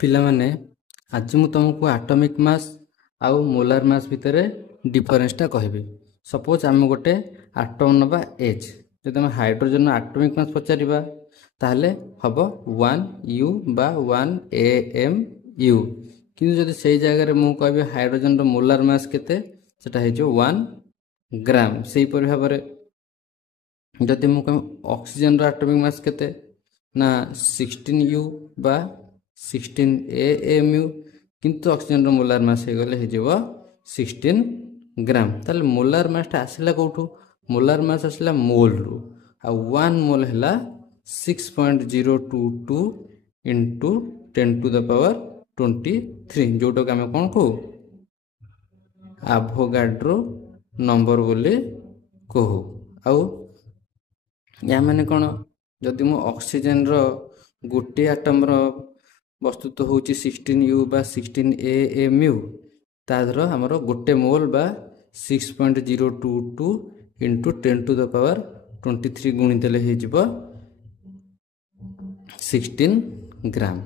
ପିଲାମାନେ ଆଜି ମୁଁ ତୁମକୁ ଆଟମିକ୍ ମାସ୍ ଆଉ ମୋଲାର ମାସ୍ ଭିତରେ ଡିଫରେନ୍ସଟା କହିବି। ସପୋଜ ଆମେ ଗୋଟେ ଆଟମ୍ ନେବା ଏଚ୍। ଯଦି ଆମେ ହାଇଡ୍ରୋଜେନର ଆଟମିକ୍ ମାସ୍ ପଚାରିବା ତାହେଲେ ହେବ 1U ବା 1AMU। କିନ୍ତୁ ଯଦି ସେଇ ଜାଗାରେ ମୁଁ କହିବି ହାଇଡ୍ରୋଜେନର ମୋଲାର ମାସ୍ କେତେ, ସେଟା ହେଇଯିବ 1 ଗ୍ରାମ। ସେହିପରି ଭାବରେ ଯଦି ମୁଁ କହିବି ଅକ୍ସିଜେନର ଆଟମିକ୍ ମାସ୍ କେତେ ନା 16U ବା 16AMU, କିନ୍ତୁ ଅକ୍ସିଜେନର ମୋଲାର ମାସ୍ ହେଇଗଲେ ହେଇଯିବ 16 ଗ୍ରାମ। ତାହେଲେ ମୋଲାର ମାସ୍ଟା ଆସିଲା କେଉଁଠୁ? ମୋଲାର ମାସ୍ ଆସିଲା ମୋଲରୁ, ଆଉ 1 ମୋଲ୍ ହେଲା 6.022 ଇଣ୍ଟୁ 10⁻23, ଯେଉଁଟାକୁ ଆମେ କ'ଣ କହୁ ଆଭୋଗାଡ୍ରୋ ନମ୍ବର ବୋଲି କହୁ। ଆଉ ୟା ମାନେ କ'ଣ? ଯଦି ମୁଁ ଅକ୍ସିଜେନର ଗୋଟିଏ ଆଟମ୍ର ବସ୍ତୁତ୍ୱ ହେଉଛି 16U ବା 16AMU, ତା ଦେହର ଆମର ଗୋଟେ ମୋଲ୍ ବା 6.022 ଇଣ୍ଟୁ 10⁻23 ଗୁଣିଦେଲେ ହେଇଯିବ 16 ଗ୍ରାମ।